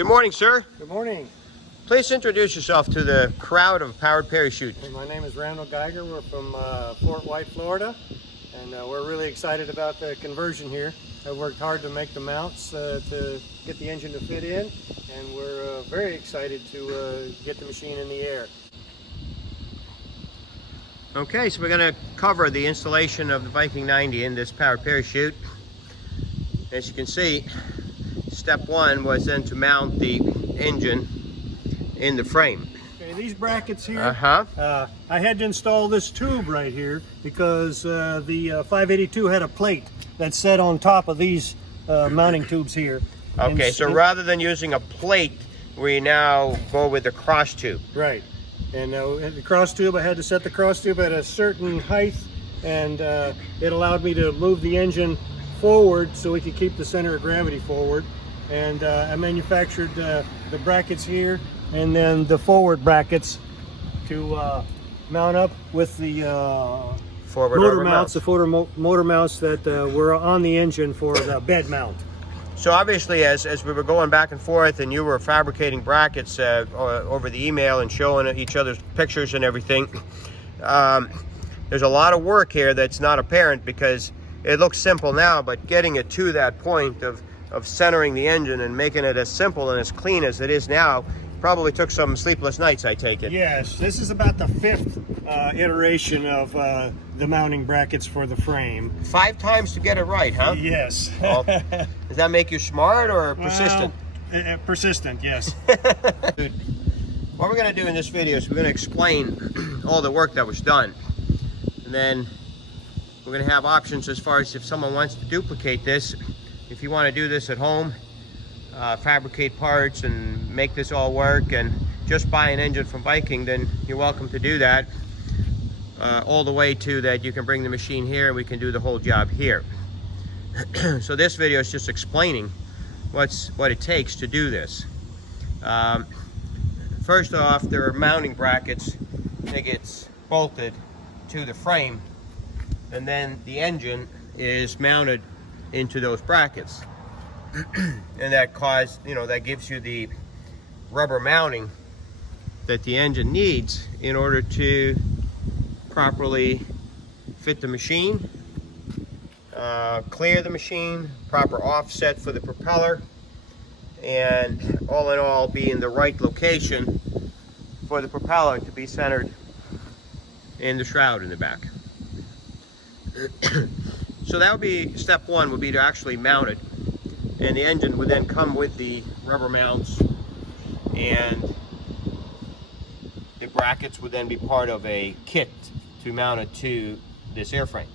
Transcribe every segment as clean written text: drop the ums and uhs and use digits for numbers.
Good morning, sir. Good morning. Please introduce yourself to the crowd of powered parachute. My name is Randall Geiger. We're from Fort White, Florida, and we're really excited about the conversion here. I worked hard to make the mounts to get the engine to fit in, and we're very excited to get the machine in the air. Okay, so we're going to cover the installation of the Viking 90 in this powered parachute. As you can see, step one was then to mount the engine in the frame. Okay, these brackets here, I had to install this tube right here because the 582 had a plate that set on top of these mounting tubes here. Okay, so rather than using a plate, we now go with the cross tube. Right. And the cross tube, I had to set the cross tube at a certain height, and it allowed me to move the engine forward so we could keep the center of gravity forward. And I manufactured the brackets here and then the forward brackets to mount up with the Forward motor mounts, motor mounts that were on the engine for the bed mount. So obviously, as we were going back and forth and you were fabricating brackets over the email and showing each other's pictures and everything, there's a lot of work here that's not apparent because it looks simple now, but getting it to that point of centering the engine and making it as simple and as clean as it is now probably took some sleepless nights, I take it. Yes, this is about the 5th iteration of the mounting brackets for the frame. 5 times to get it right, huh? Yes. Well, does that make you smart or persistent? Well, persistent, yes. What we're going to do in this video is we're going to explain all the work that was done. And then we're going to have options as far as if someone wants to duplicate this. If you want to do this at home, fabricate parts and make this all work and just buy an engine from Viking, then you're welcome to do that. All the way to that you can bring the machine here and we can do the whole job here. So this video is just explaining what it takes to do this. First off, there are mounting brackets that gets bolted to the frame, and then the engine is mounted into those brackets. And that gives you the rubber mounting that the engine needs in order to properly fit the machine, clear the machine, proper offset for the propeller, and all in all be in the right location for the propeller to be centered in the shroud in the back. So that would be step one, would be to actually mount it, and the engine would then come with the rubber mounts, and the brackets would then be part of a kit to mount it to this airframe.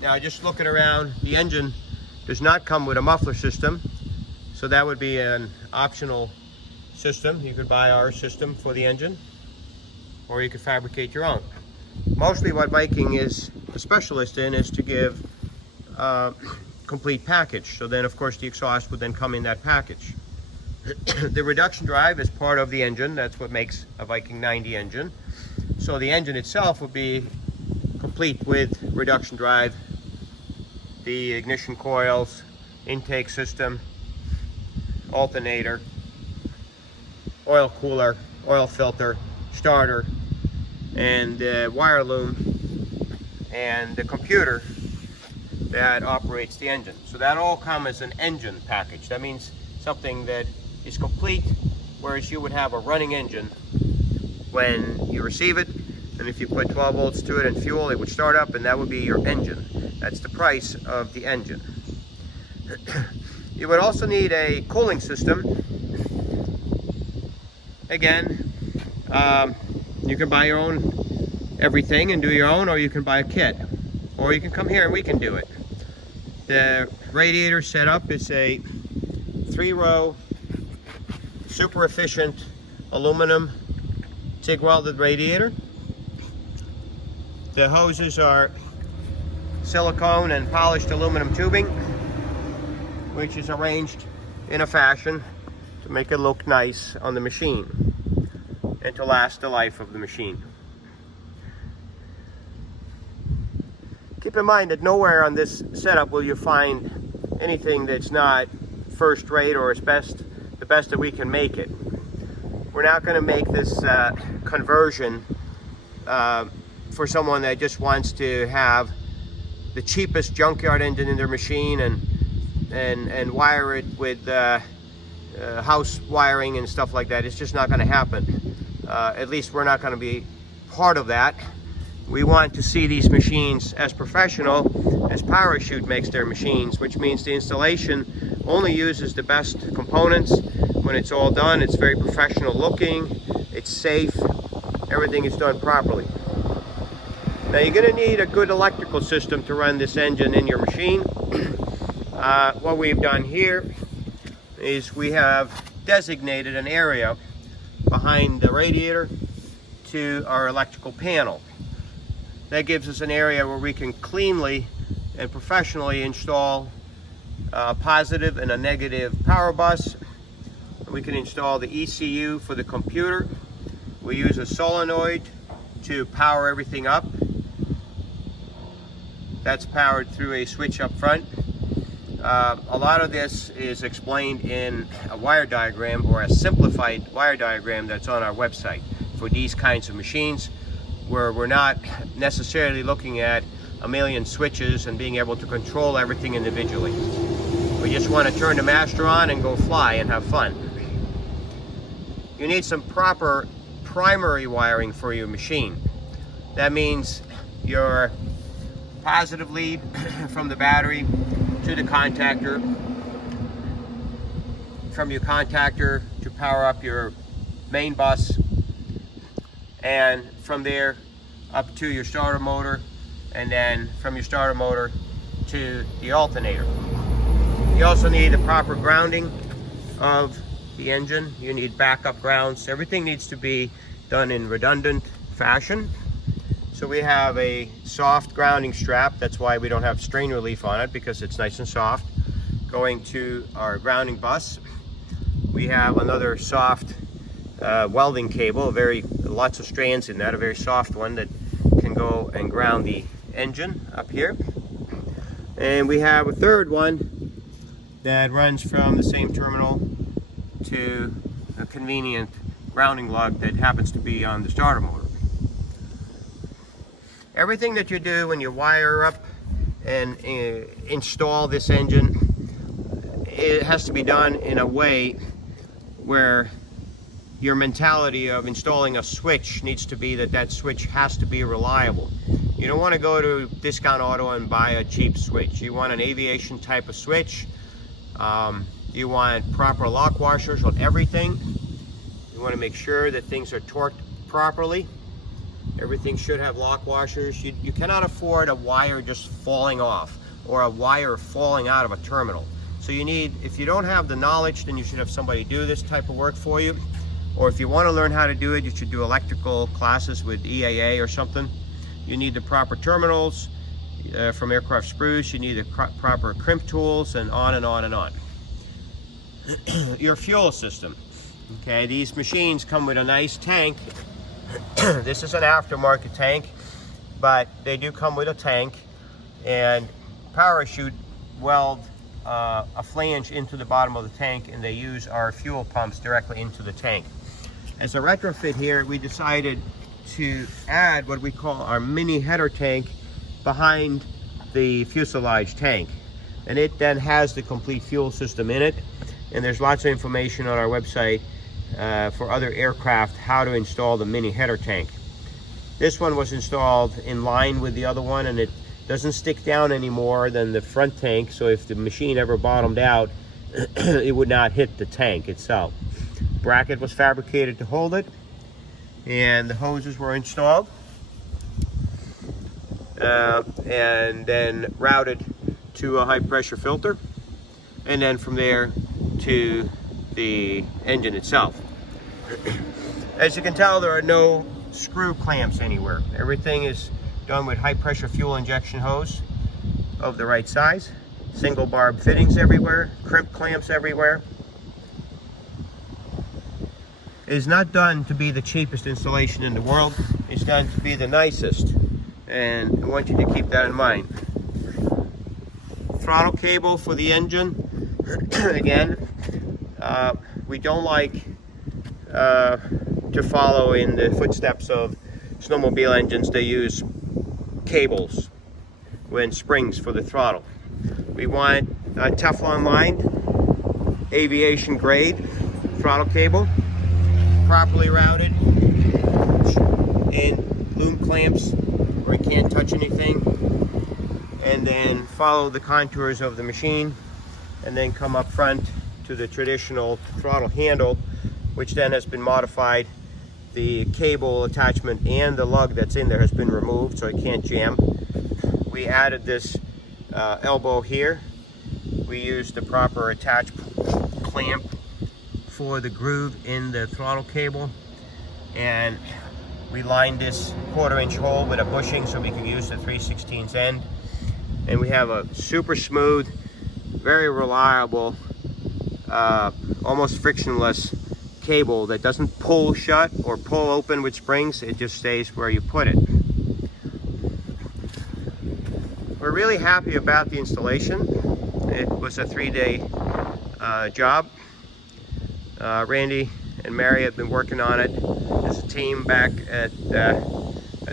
Now, just looking around, the engine does not come with a muffler system, so that would be an optional system. You could buy our system for the engine, or you could fabricate your own. Mostly what Viking is a specialist in is to give a complete package. So then, of course, the exhaust would then come in that package. The reduction drive is part of the engine. That's what makes a Viking 90 engine. So the engine itself would be complete with reduction drive, the ignition coils, intake system, alternator, oil cooler, oil filter, starter, and wire loom, and the computer that operates the engine. So that all comes as an engine package. That means something that is complete, whereas you would have a running engine when you receive it, and if you put 12 volts to it and fuel, it would start up, and that would be your engine. That's the price of the engine. You would also need a cooling system. Again, you can buy your own everything and do your own, or you can buy a kit, or you can come here and we can do it. The radiator setup is a 3-row, super efficient aluminum TIG welded radiator. The hoses are silicone and polished aluminum tubing, which is arranged in a fashion to make it look nice on the machine and to last the life of the machine. Keep in mind that nowhere on this setup will you find anything that's not first rate or the best that we can make it. We're not going to make this conversion for someone that just wants to have the cheapest junkyard engine in their machine and wire it with house wiring and stuff like that. It's just not going to happen. At least we're not going to be part of that. We want to see these machines as professional as Parachute makes their machines, which means the installation only uses the best components. When it's all done, it's very professional looking, it's safe, everything is done properly. Now you're going to need a good electrical system to run this engine in your machine. What we've done here is we have designated an area behind the radiator to our electrical panel. That gives us an area where we can cleanly and professionally install a positive and a negative power bus. We can install the ECU for the computer. We use a solenoid to power everything up. That's powered through a switch up front. A lot of this is explained in a wire diagram, or a simplified wire diagram that's on our website for these kinds of machines, where we're not necessarily looking at a million switches and being able to control everything individually. We just want to turn the master on and go fly and have fun. You need some proper primary wiring for your machine. That means your positive lead from the battery to the contactor, from your contactor to power up your main bus, and from there up to your starter motor, and then from your starter motor to the alternator. You also need the proper grounding of the engine. You need backup grounds. Everything needs to be done in redundant fashion. So we have a soft grounding strap. That's why we don't have strain relief on it, because it's nice and soft. Going to our grounding bus, we have another soft welding cable, lots of strands in that, a very soft one that can go and ground the engine up here. And we have a third one that runs from the same terminal to a convenient grounding lug that happens to be on the starter motor. Everything that you do when you wire up and install this engine, it has to be done in a way where your mentality of installing a switch needs to be that switch has to be reliable. You don't want to go to Discount Auto and buy a cheap switch. You want an aviation type of switch. You want proper lock washers on everything. You want to make sure that things are torqued properly. Everything should have lock washers. You cannot afford a wire just falling off or a wire falling out of a terminal. So you need, if you don't have the knowledge, then you should have somebody do this type of work for you. Or if you want to learn how to do it, you should do electrical classes with EAA or something. You need the proper terminals from Aircraft Spruce. You need the proper crimp tools, and on and on and on. Your fuel system. Okay, these machines come with a nice tank. This is an aftermarket tank, but they do come with a tank, and Parachute weld a flange into the bottom of the tank, and they use our fuel pumps directly into the tank. As a retrofit here, we decided to add what we call our mini header tank behind the fuselage tank, and it then has the complete fuel system in it. And there's lots of information on our website for other aircraft how to install the mini header tank. This one was installed in line with the other one, and it doesn't stick down any more than the front tank, so if the machine ever bottomed out, it would not hit the tank itself. Bracket was fabricated to hold it, and the hoses were installed and then routed to a high pressure filter, and then from there to the engine itself. As you can tell, there are no screw clamps anywhere. Everything is done with high pressure fuel injection hose of the right size. Single barb fittings everywhere, crimp clamps everywhere. It is not done to be the cheapest installation in the world. It's done to be the nicest, and I want you to keep that in mind. Throttle cable for the engine Again, we don't like to follow in the footsteps of snowmobile engines. They use cables and springs for the throttle. We want a Teflon lined, aviation grade throttle cable, properly routed, and loom clamps where it can't touch anything, and then follow the contours of the machine, and then come up front to the traditional throttle handle, which then has been modified. The cable attachment and the lug that's in there has been removed so it can't jam. We added this elbow here. We used the proper attach clamp for the groove in the throttle cable, and we lined this 1/4-inch hole with a bushing so we can use the 3/16 end. And we have a super smooth, very reliable, almost frictionless cable that doesn't pull shut or pull open with springs. It just stays where you put it. We're really happy about the installation. It was a 3-day job. Randy and Mary have been working on it as a team back at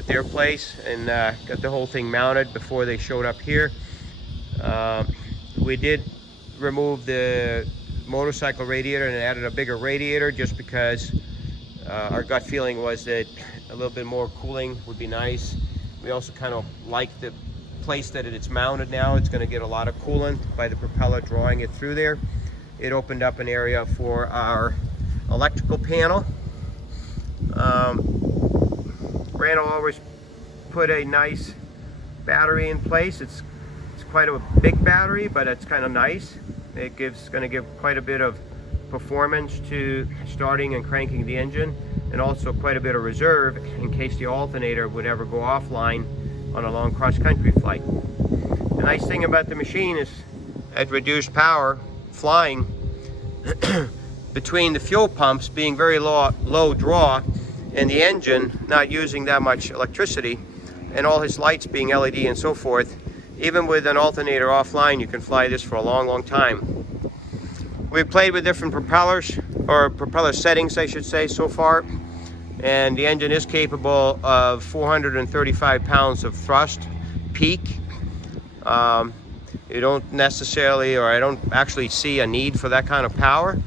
their place, and got the whole thing mounted before they showed up here. We did remove the motorcycle radiator and added a bigger radiator just because our gut feeling was that a little bit more cooling would be nice. We also kind of like the place that it's mounted now. It's going to get a lot of coolant by the propeller drawing it through there. It opened up an area for our electrical panel. Randall always put a nice battery in place. It's quite a big battery, but it's kind of nice. It's going to give quite a bit of performance to starting and cranking the engine, and also quite a bit of reserve in case the alternator would ever go offline on a long cross-country flight. The nice thing about the machine is at reduced power flying, between the fuel pumps being very low draw and the engine not using that much electricity, and all his lights being LED and so forth, even with an alternator offline, you can fly this for a long time. We've played with different propellers, or propeller settings I should say, so far, and the engine is capable of 435 pounds of thrust peak. You don't necessarily, or I don't actually see a need for that kind of power,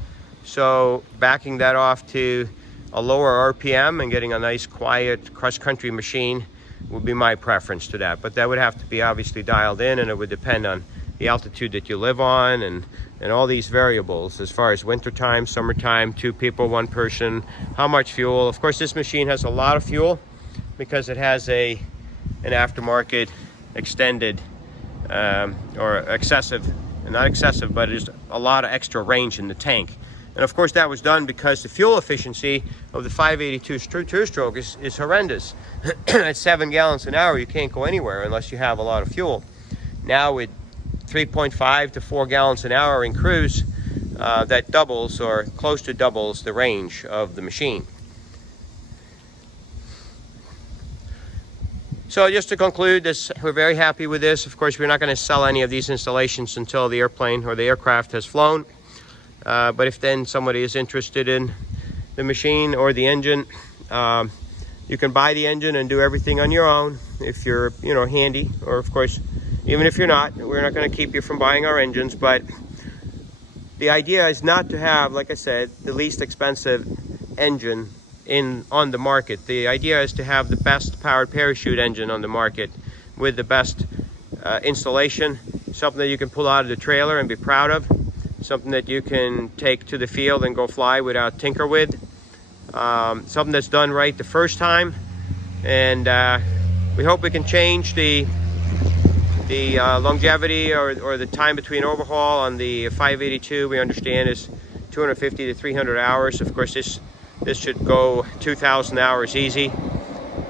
so backing that off to a lower RPM and getting a nice quiet cross-country machine would be my preference to that. But that would have to be obviously dialed in, and it would depend on the altitude that you live on, and all these variables as far as wintertime, summertime, 2 people, 1 person, how much fuel. Of course, this machine has a lot of fuel because it has an aftermarket extended or excessive, not excessive, but it's a lot of extra range in the tank. And of course that was done because the fuel efficiency of the 582 two-stroke is horrendous. At 7 gallons an hour, you can't go anywhere unless you have a lot of fuel. Now with 3.5 to 4 gallons an hour in cruise, that doubles or close to doubles the range of the machine. So just to conclude this, we're very happy with this. Of course, we're not going to sell any of these installations until the airplane or the aircraft has flown. But if then somebody is interested in the machine or the engine, you can buy the engine and do everything on your own if you're, handy. Or of course, even if you're not, we're not going to keep you from buying our engines. But the idea is not to have, like I said, the least expensive engine on the market. The idea is to have the best powered parachute engine on the market with the best installation, something that you can pull out of the trailer and be proud of, something that you can take to the field and go fly without tinker with, something that's done right the first time. And we hope we can change the longevity or the time between overhaul on the 582. We understand is 250 to 300 hours. Of course, this should go 2,000 hours easy,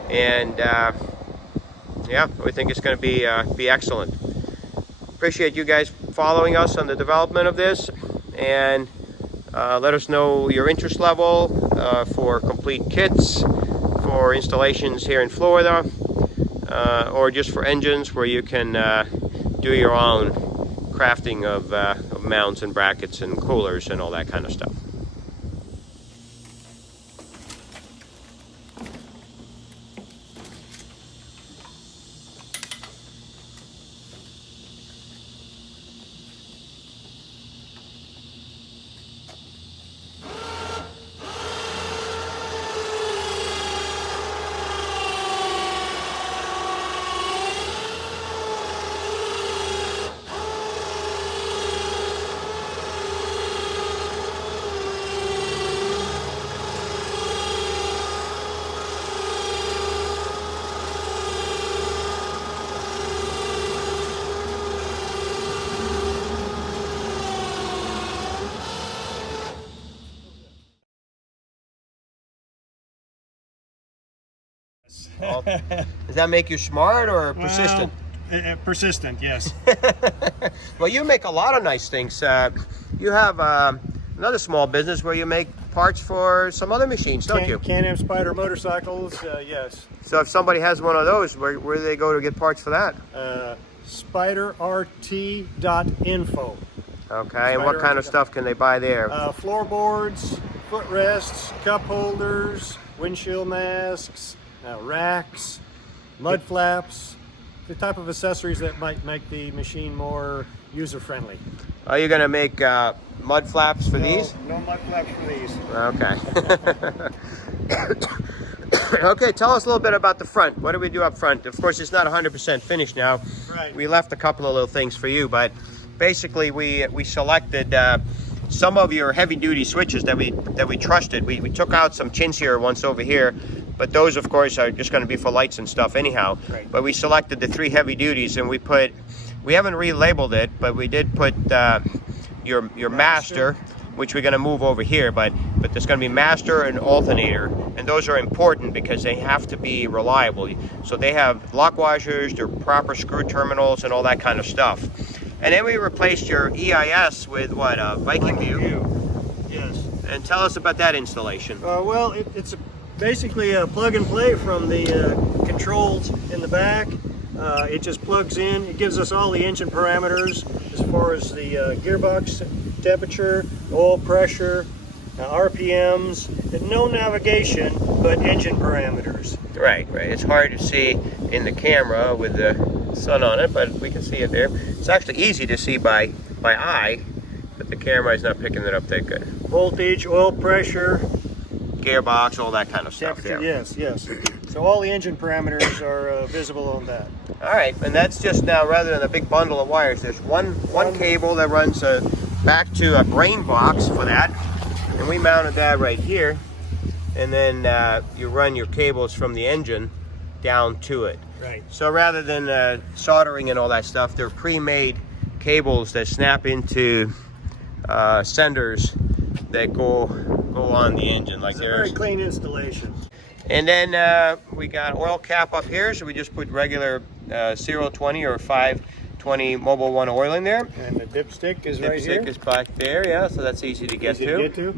and yeah, we think it's going to be excellent. Appreciate you guys following us on the development of this, and let us know your interest level for complete kits, for installations here in Florida, or just for engines where you can do your own crafting of mounts and brackets and coolers and all that kind of stuff. Does that make you smart or persistent? Persistent, yes. Well, you make a lot of nice things. You have another small business where you make parts for some other machines, don't you? Can-Am Spider motorcycles, yes. So if somebody has one of those, where do they go to get parts for that? SpiderRT.info. Okay, and what kind of stuff can they buy there? Floorboards, footrests, cup holders, windshield masks, racks, mud flaps, the type of accessories that might make the machine more user-friendly. Are you going to make mud flaps for these? No mud flaps for these. Okay. Okay, tell us a little bit about the front. What do we do up front? Of course, it's not 100% finished now. Right. We left a couple of little things for you, but basically we selected some of your heavy-duty switches that we trusted. We took out some chins here once over here, but those, of course, are just going to be for lights and stuff anyhow. Right. But we selected the 3 heavy duties, and we haven't relabeled it, but we did put your master, which we're going to move over here, but there's going to be master and alternator, and those are important because they have to be reliable. So they have lock washers, their proper screw terminals, and all that kind of stuff. And then we replaced your EIS with what, Viking View? Yes. And tell us about that installation. Well, it's basically a plug and play from the controls in the back. It just plugs in. It gives us all the engine parameters as far as the gearbox temperature, oil pressure, RPMs, and no navigation, but engine parameters. Right. It's hard to see in the camera with the sun on it, but we can see it there. It's actually easy to see by eye, but the camera is not picking it up that good. Voltage, oil pressure, gearbox, all that kind of stuff. temperature, yes. So all the engine parameters are visible on that. All right, and that's just now, rather than a big bundle of wires, there's one cable that runs back to a brain box for that, and we mounted that right here, and then you run your cables from the engine down to it. Right. So rather than soldering and all that stuff, they're pre-made cables that snap into senders that go on the engine. Like it's a very clean installation. And then we got oil cap up here, so we just put regular 020 or 520 Mobil 1 oil in there. And the dipstick is right here. Dipstick is back there, yeah, so that's easy to get to. to.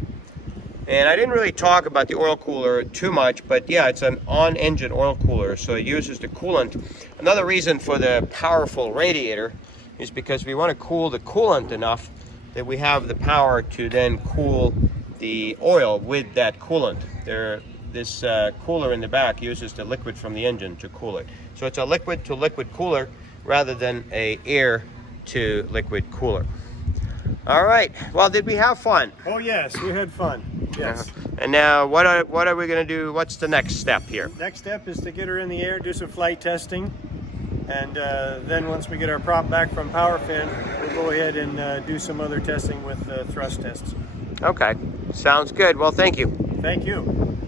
And I didn't really talk about the oil cooler too much, but yeah, it's an on-engine oil cooler, so it uses the coolant. Another reason for the powerful radiator is because we want to cool the coolant enough that we have the power to then cool the oil with that coolant. This cooler in the back uses the liquid from the engine to cool it. So it's a liquid to liquid cooler rather than a air to liquid cooler. All right, well, did we have fun? Oh yes, we had fun. Yes. And now what are we going to do? What's the next step here? Next step is to get her in the air, do some flight testing, and then once we get our prop back from power fin, we'll go ahead and do some other testing with thrust tests. Okay, sounds good. Well, thank you. Thank you.